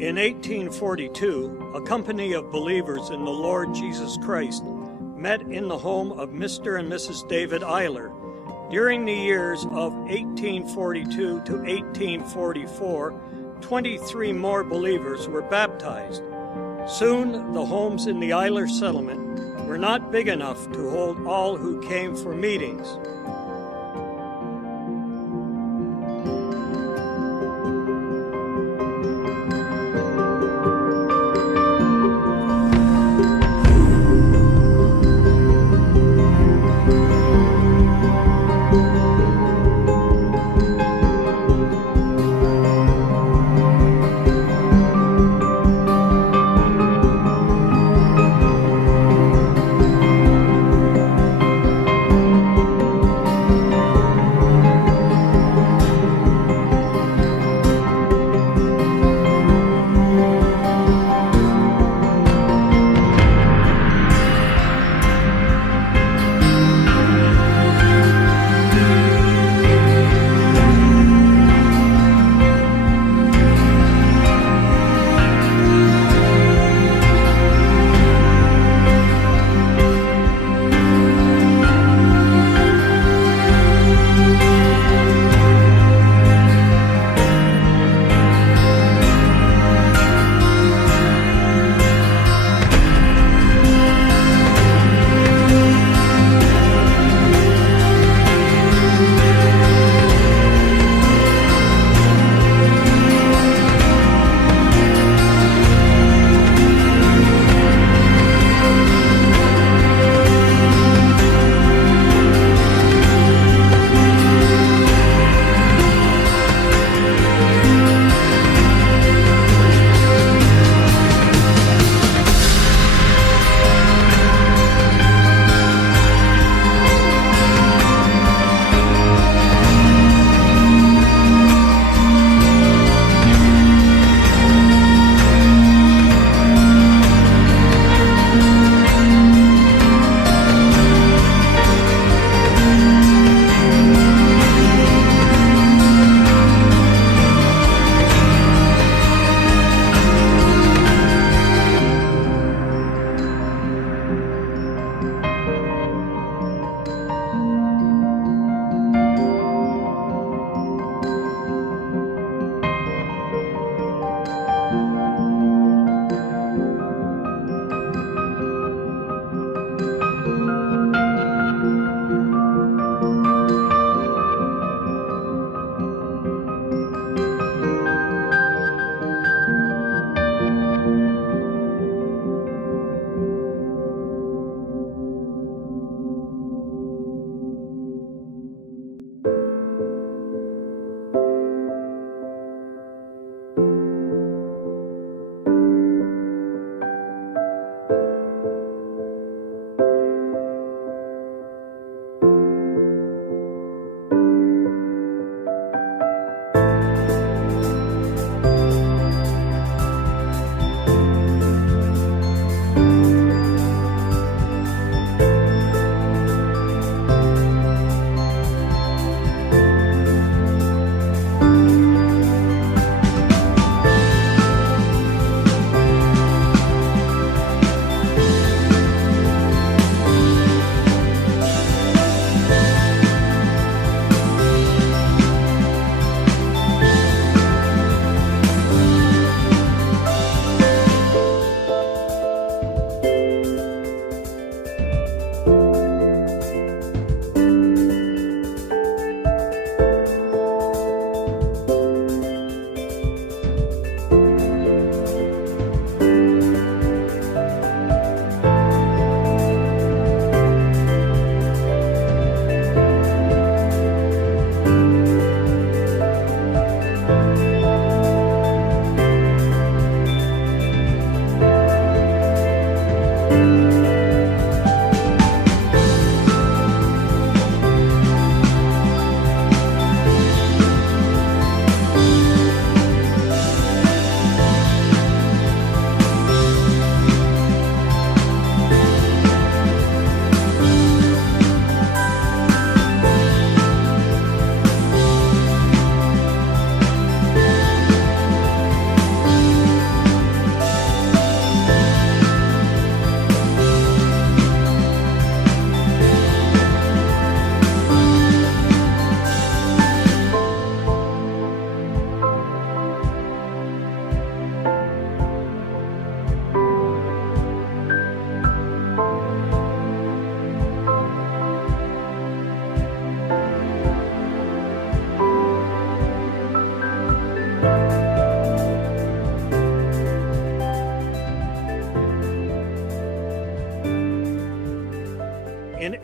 In 1842, a company of believers in the Lord Jesus Christ met in the home of Mr. and Mrs. David Eiler. During the years of 1842 to 1844, 23 more believers were baptized. Soon, the homes in the Eiler settlement were not big enough to hold all who came for meetings.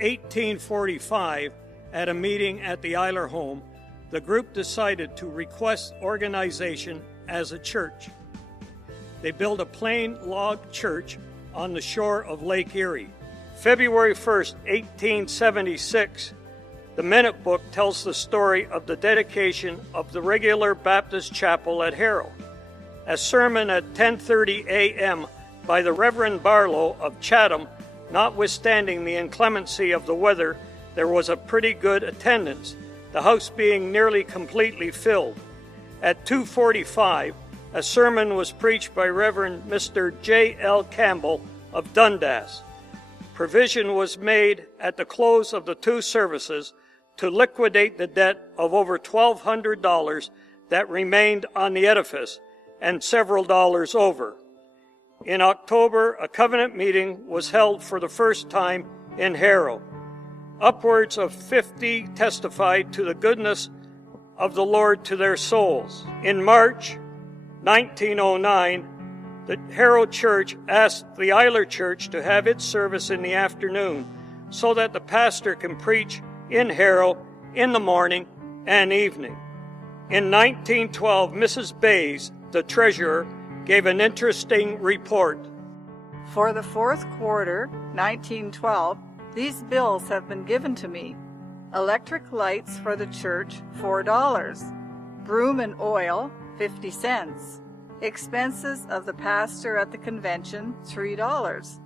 1845, at a meeting at the Eiler home, the group decided to request organization as a church. They built a plain log church on the shore of Lake Erie. February 1st, 1876, the Minute Book tells the story of the dedication of the regular Baptist chapel at Harrow. A sermon at 10:30 a.m. by the Reverend Barlow of Chatham, notwithstanding the inclemency of the weather, there was a pretty good attendance, the house being nearly completely filled. At 2:45, a sermon was preached by Reverend Mr. J.L. Campbell of Dundas. Provision was made at the close of the two services to liquidate the debt of over $1,200 that remained on the edifice, and several dollars over. In October, a covenant meeting was held for the first time in Harrow. Upwards of 50 testified to the goodness of the Lord to their souls. In March 1909, the Harrow Church asked the Eiler Church to have its service in the afternoon so that the pastor can preach in Harrow in the morning and evening. In 1912, Mrs. Bays, the treasurer, gave an interesting report. For the fourth quarter, 1912, these bills have been given to me. Electric lights for the church, $4. Broom and oil, 50 cents. Expenses of the pastor at the convention, $3.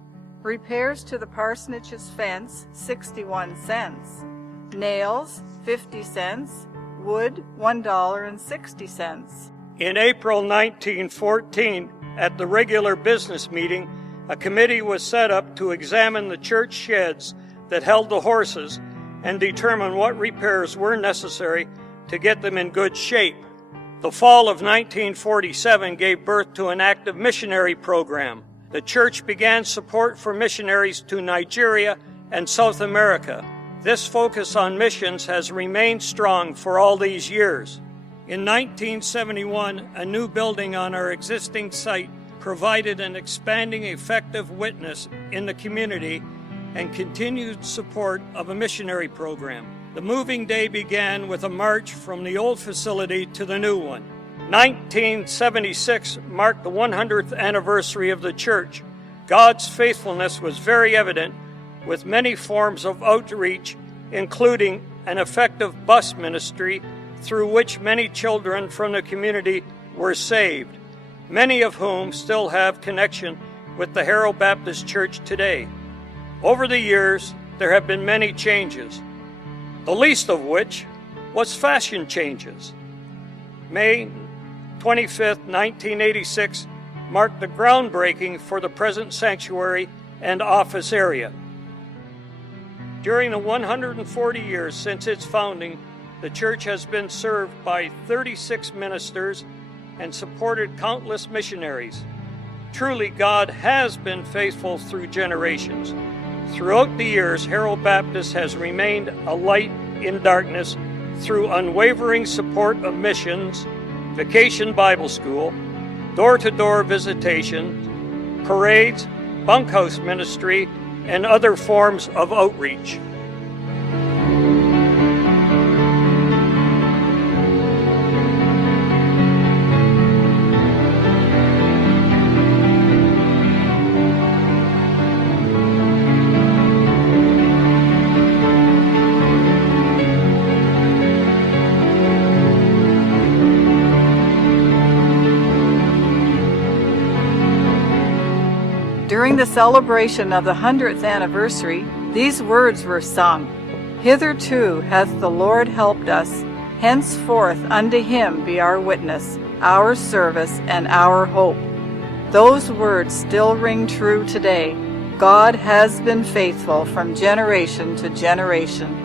Repairs to the parsonage's fence, 61 cents. Nails, 50 cents. Wood, $1.60. In April 1914, at the regular business meeting, a committee was set up to examine the church sheds that held the horses and determine what repairs were necessary to get them in good shape. The fall of 1947 gave birth to an active missionary program. The church began support for missionaries to Nigeria and South America. This focus on missions has remained strong for all these years. In 1971, a new building on our existing site provided an expanding, effective witness in the community and continued support of a missionary program. The moving day began with a march from the old facility to the new one. 1976 marked the 100th anniversary of the church. God's faithfulness was very evident with many forms of outreach, including an effective bus ministry through which many children from the community were saved, many of whom still have connection with the Harrow Baptist Church today. Over the years, there have been many changes, the least of which was fashion changes. May 25, 1986 marked the groundbreaking for the present sanctuary and office area. During the 140 years since its founding, the church has been served by 36 ministers and supported countless missionaries. Truly, God has been faithful through generations. Throughout the years, Harrow Baptist has remained a light in darkness through unwavering support of missions, Vacation Bible School, door-to-door visitation, parades, bunkhouse ministry, and other forms of outreach. During the celebration of the 100th anniversary, these words were sung. Hitherto hath the Lord helped us, henceforth unto him be our witness, our service, and our hope. Those words still ring true today. God has been faithful from generation to generation.